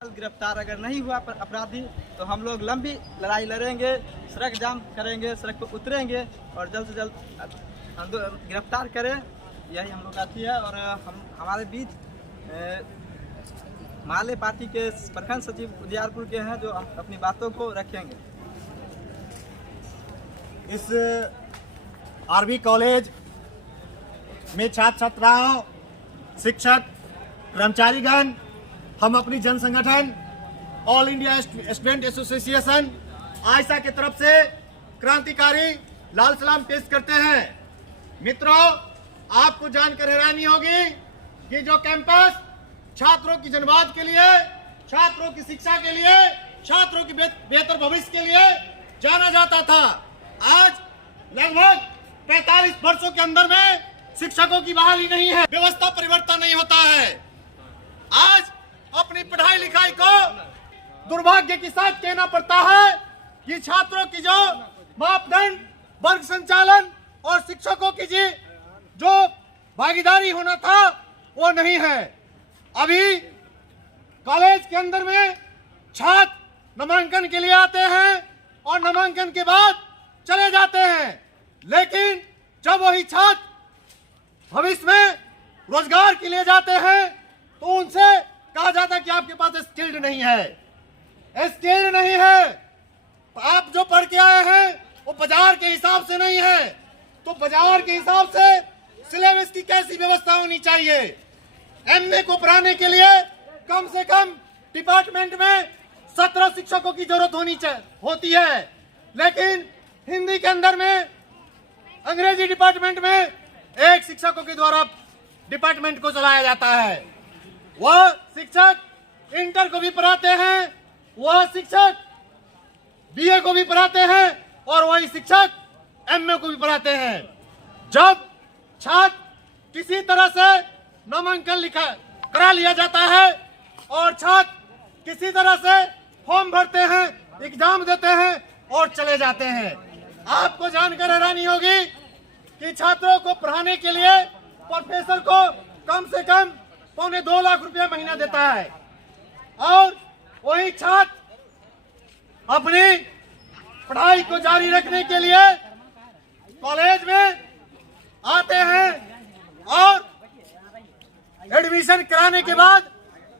गिरफ्तार अगर नहीं हुआ अपराधी तो हम लोग लंबी लड़ाई लड़ेंगे, सड़क जाम करेंगे, सड़क पर उतरेंगे और जल्द से जल्द गिरफ्तार करें। यही हम लोग आती है। और हमारे बीच माले पार्टी के प्रखंड सचिव उजियारपुर के हैं जो अपनी बातों को रखेंगे। इस आरवी कॉलेज में छात्र छात्राओं, शिक्षक, कर्मचारीगण, हम अपनी जन संगठन ऑल इंडिया स्टूडेंट एसोसिएशन आयसा की तरफ से क्रांतिकारी लाल सलाम पेश करते हैं। मित्रों, आपको जानकर हैरानी होगी कि जो कैंपस छात्रों की जनवाद के लिए, छात्रों की शिक्षा के लिए, छात्रों की बेहतर भविष्य के लिए जाना जाता था, आज लगभग 45 वर्षों के अंदर में शिक्षकों की बहाली नहीं है, व्यवस्था परिवर्तन नहीं होता है। आज अपनी पढ़ाई लिखाई को दुर्भाग्य के साथ कहना पड़ता है कि छात्रों की जो मापदंड, वर्ग संचालन और शिक्षकों की जो भागीदारी होना था वो नहीं है। अभी कॉलेज के अंदर में छात्र नामांकन के लिए आते हैं और नामांकन के बाद चले जाते हैं, लेकिन जब वही छात्र भविष्य में रोजगार के लिए जाते हैं तो उनसे कहा जाता है कि आपके पास स्किल्ड नहीं है, स्किल्ड नहीं है। आप जो पढ़ के आए हैं वो बाजार के हिसाब से नहीं है, तो बाजार के हिसाब से सिलेबस की कैसी व्यवस्था होनी चाहिए। एमए को पढ़ाने के लिए कम से कम डिपार्टमेंट में 17 शिक्षकों की जरूरत होती है, लेकिन हिंदी के अंदर में, अंग्रेजी डिपार्टमेंट में एक शिक्षकों के द्वारा डिपार्टमेंट को चलाया जाता है। वह शिक्षक इंटर को भी पढ़ाते हैं, वह शिक्षक बीए को भी पढ़ाते हैं और वही शिक्षक एमए को भी पढ़ाते हैं। जब छात्र किसी तरह से नामांकन करा लिया जाता है और छात्र किसी तरह से फॉर्म भरते हैं, एग्जाम देते हैं और चले जाते हैं, आपको जानकर हैरानी होगी कि छात्रों को पढ़ाने के लिए प्रोफेसर को कम से कम 2.25 लाख रुपया महीना देता है और वही छात्र अपनी पढ़ाई को जारी रखने के लिए कॉलेज में आते हैं और एडमिशन कराने के बाद,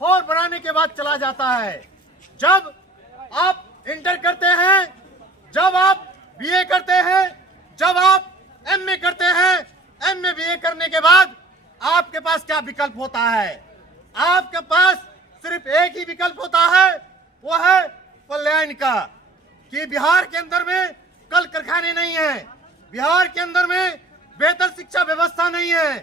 फॉर्म भराने के बाद चला जाता है। जब आप इंटर करते हैं, जब आप बीए करते हैं, जब आप एमए करते हैं, एमए बीए करने के बाद आपके पास क्या विकल्प होता है? आपके पास सिर्फ एक ही विकल्प होता है, वो है पलायन का, कि बिहार के अंदर में कल कारखाने नहीं है, बिहार के अंदर में बेहतर शिक्षा व्यवस्था नहीं है,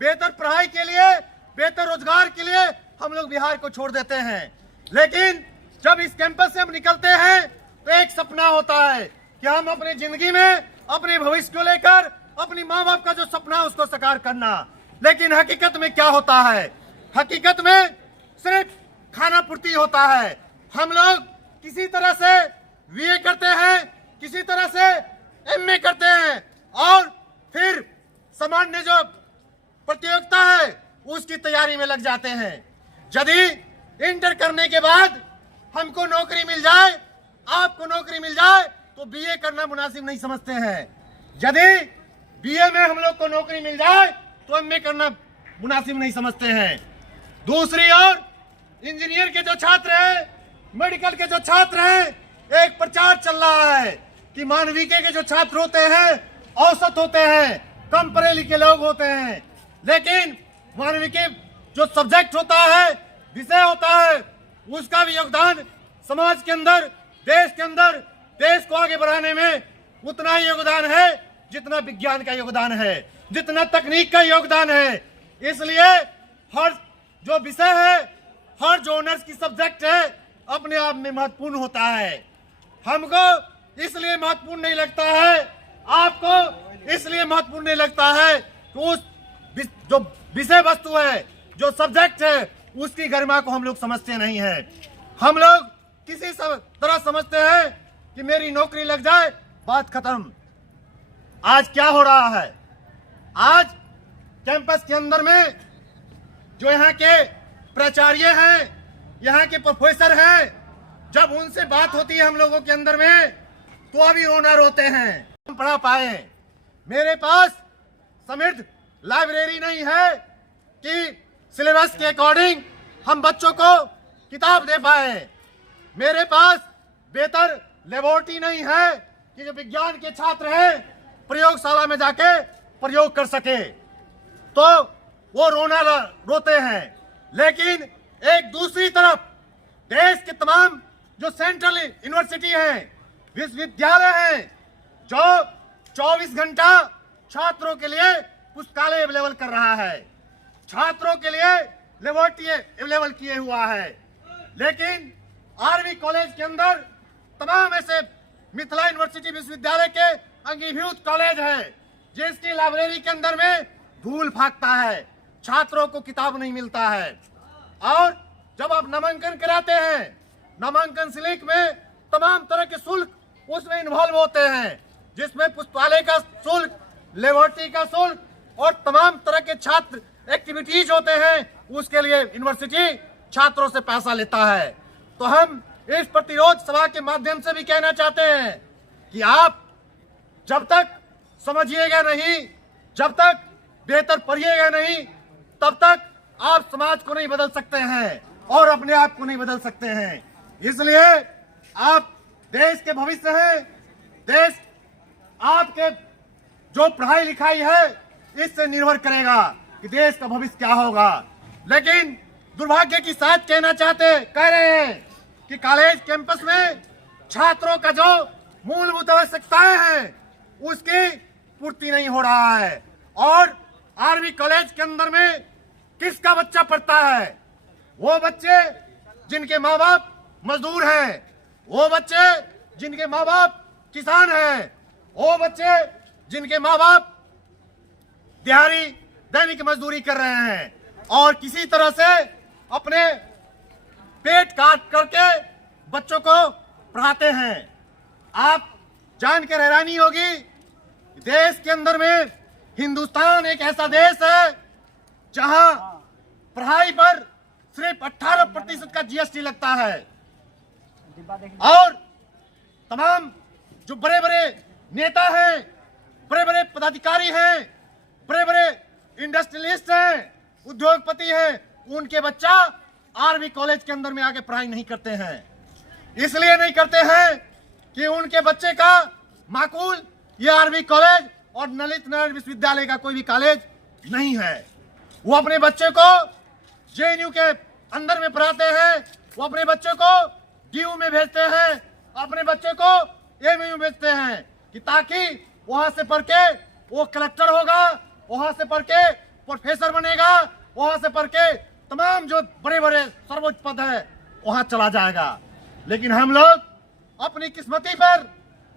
बेहतर पढ़ाई के लिए, बेहतर रोजगार के लिए हम लोग बिहार को छोड़ देते हैं। लेकिन जब इस कैंपस से हम निकलते हैं तो एक सपना होता है कि हम अपनी जिंदगी में अपने भविष्य को लेकर अपनी माँ बाप का जो सपना है उसको साकार करना। लेकिन हकीकत में क्या होता है? हकीकत में सिर्फ खाना पूर्ति होता है। हम लोग किसी तरह से बीए करते हैं, किसी तरह से एमए करते हैं और फिर सामान्य जो प्रतियोगिता है उसकी तैयारी में लग जाते हैं। यदि इंटर करने के बाद हमको नौकरी मिल जाए, आपको नौकरी मिल जाए, तो बीए करना मुनासिब नहीं समझते हैं। यदि बीए में हम लोग को नौकरी मिल जाए तो एमए करना मुनासिब नहीं समझते हैं। दूसरी ओर इंजीनियर के जो छात्र हैं, मेडिकल के जो छात्र हैं, एक प्रचार चल रहा है कि मानविकी के जो छात्र होते हैं औसत होते हैं, कम पढ़े लिखे लोग होते हैं, लेकिन मानविकी जो सब्जेक्ट होता है, विषय होता है, उसका भी योगदान समाज के अंदर, देश के अंदर, देश को आगे बढ़ाने में उतना ही योगदान है जितना विज्ञान का योगदान है, जितना तकनीक का योगदान है। इसलिए हर जो विषय है, हर जो ऑनर्स की सब्जेक्ट है अपने आप में महत्वपूर्ण होता है। हमको इसलिए महत्वपूर्ण नहीं लगता है, आपको इसलिए महत्वपूर्ण नहीं लगता है कि उस जो विषय वस्तु है, जो सब्जेक्ट है, उसकी गरिमा को हम लोग समझते नहीं है। हम लोग किसी तरह समझते हैं कि मेरी नौकरी लग जाए, बात खत्म। आज क्या हो रहा है? आज कैंपस के अंदर में जो यहाँ के प्राचार्य हैं, यहाँ के प्रोफेसर हैं, जब उनसे बात होती है हम लोगों के अंदर में तो अभी रोना रोते हैं। हम पढ़ा पाए, मेरे पास समृद्ध लाइब्रेरी नहीं है कि सिलेबस के अकॉर्डिंग हम बच्चों को किताब दे पाए। मेरे पास बेहतर लेबोरेटरी नहीं है कि जो विज्ञान के छात्र हैं प्रयोगशाला में जाके प्रयोग कर सके, तो वो रोना रोते हैं। लेकिन एक दूसरी तरफ देश के तमाम जो सेंट्रल यूनिवर्सिटी हैं, विश्वविद्यालय हैं, जो 24 घंटा छात्रों के लिए पुस्तकालय अवेलेबल कर रहा है, छात्रों के लिए लेबोरेटरी अवेलेबल किए हुआ है। लेकिन आरवी कॉलेज के अंदर तमाम ऐसे मिथिला यूनिवर्सिटी विश्वविद्यालय के अंगीभूत कॉलेज है जिसकी लाइब्रेरी के अंदर में धूल फाकता है, छात्रों को किताब नहीं मिलता है। और जब आप नामांकन कराते हैं, नामांकन स्लिप में तमाम तरह के शुल्क उसमें इन्वॉल्व होते हैं, जिसमें पुस्तकालय का शुल्क, लेबोरेटरी का शुल्क और तमाम तरह के छात्र एक्टिविटीज होते हैं, उसके लिए यूनिवर्सिटी छात्रों से पैसा लेता है। तो हम इस प्रतिरोध सभा के माध्यम से भी कहना चाहते हैं कि आप जब तक समझिएगा नहीं, जब तक बेहतर पढ़िएगा नहीं, तब तक आप समाज को नहीं बदल सकते हैं और अपने आप को नहीं बदल सकते हैं। इसलिए आप देश के भविष्य हैं, देश आपके जो पढ़ाई लिखाई है इससे निर्भर करेगा कि देश का भविष्य क्या होगा। लेकिन दुर्भाग्य की साथ कह रहे हैं कि कॉलेज कैंपस में छात्रों का जो मूलभूत आवश्यकताएं हैं उसकी पूर्ति नहीं हो रहा है। और आरवी कॉलेज के अंदर में किसका बच्चा पढ़ता है? वो बच्चे जिनके माँ बाप मजदूर हैं, वो बच्चे जिनके माँ बाप किसान हैं, वो बच्चे जिनके माँ बाप दिहाड़ी दैनिक मजदूरी कर रहे हैं और किसी तरह से अपने पेट काट करके बच्चों को पढ़ाते हैं। आप जानकर हैरानी होगी, देश के अंदर में हिंदुस्तान एक ऐसा देश है जहां पढ़ाई पर सिर्फ 18% का जीएसटी लगता है और तमाम जो बड़े बड़े नेता हैं, बड़े बड़े पदाधिकारी हैं, बड़े बड़े इंडस्ट्रियलिस्ट हैं, उद्योगपति हैं, उनके बच्चा आरवी कॉलेज के अंदर में आके पढ़ाई नहीं करते हैं। इसलिए नहीं करते हैं कि उनके बच्चे का माकूल ये आरवी कॉलेज और ललित नारायण विश्वविद्यालय का कोई भी कॉलेज नहीं है। वो अपने बच्चे को जेएनयू के अंदर में पढ़ाते हैं, वो अपने बच्चे को डीयू में भेजते हैं, अपने बच्चे को एमयू भेजते हैं कि ताकि वहां से पढ़ के वो कलेक्टर होगा, वहां से पढ़ के प्रोफेसर बनेगा, वहां से पढ़ के तमाम जो बड़े बड़े सर्वोच्च पद है वहां चला जाएगा। लेकिन हम लोग अपनी किस्मती पर,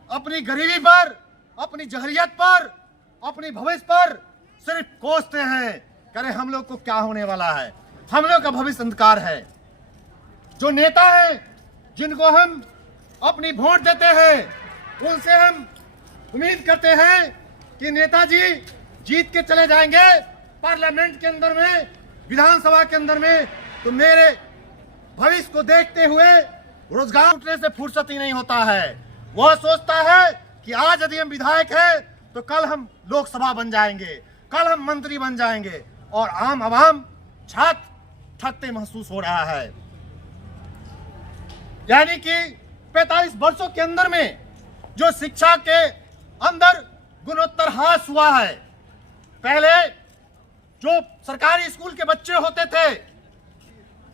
अपनी गरीबी पर, अपनी जहरियत पर, अपनी भविष्य पर सिर्फ कोसते हैं, करे हम लोग को क्या होने वाला है, हम लोग का भविष्य अंधकार है। जो नेता हैं जिनको हम अपनी वोट देते हैं उनसे हम उम्मीद करते हैं कि नेताजी जीत के चले जाएंगे पार्लियामेंट के अंदर में, विधानसभा के अंदर में, तो मेरे भविष्य को देखते हुए रोजगार उठने से फुर्सत ही नहीं होता है। वह सोचता है कि आज यदि हम विधायक हैं तो कल हम लोकसभा बन जाएंगे, कल हम मंत्री बन जाएंगे और आम आवाम छात्र ठगते महसूस हो रहा है। यानी कि 45 वर्षों के अंदर में जो शिक्षा के अंदर गुणोत्तर ह्रास हुआ है। पहले जो सरकारी स्कूल के बच्चे होते थे,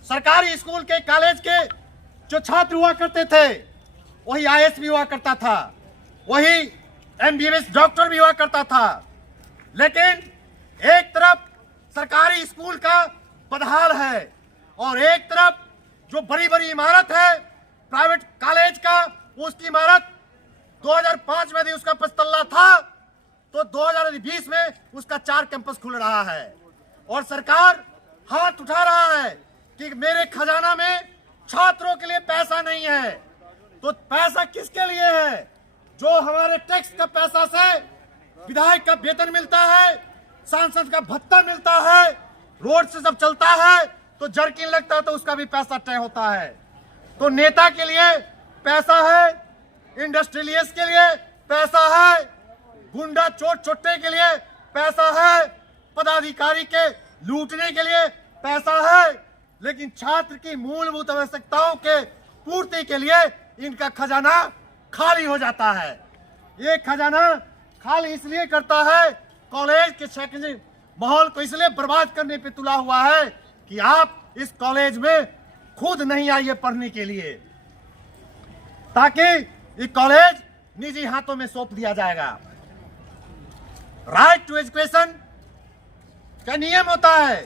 सरकारी स्कूल के कॉलेज के जो छात्र हुआ करते थे, वही आईएएस भी हुआ करता था, वही एमबीबीएस डॉक्टर भी हुआ करता था। लेकिन एक तरफ सरकारी स्कूल का बदहाल है और एक तरफ जो बड़ी बड़ी इमारत है प्राइवेट कॉलेज का, उसकी इमारत 2005 में भी उसका 5 तल्ला था तो 2020 में उसका 4 कैंपस खुल रहा है और सरकार हाथ उठा रहा है कि मेरे खजाना में छात्रों के लिए पैसा नहीं है। तो पैसा किसके लिए है? जो हमारे टैक्स का पैसा से विधायक का वेतन मिलता है, सांसद का भत्ता मिलता है, रोड से सब चलता है, तो जर्किन लगता है तो उसका भी पैसा तय होता है। तो नेता के लिए पैसा है, इंडस्ट्रियलिस्ट के लिए पैसा है, गुंडा चोट चोट्टे के लिए पैसा है, पदाधिकारी के लूटने के लिए पैसा है, लेकिन छात्र की मूलभूत आवश्यकताओं के पूर्ति के लिए इनका खजाना खाली हो जाता है। ये खजाना खाली इसलिए करता है, कॉलेज के शैक्षणिक माहौल को इसलिए बर्बाद करने पे तुला हुआ है कि आप इस कॉलेज में खुद नहीं आइए पढ़ने के लिए, ताकि ये कॉलेज निजी हाथों में सौंप दिया जाएगा। राइट टू एजुकेशन का नियम होता है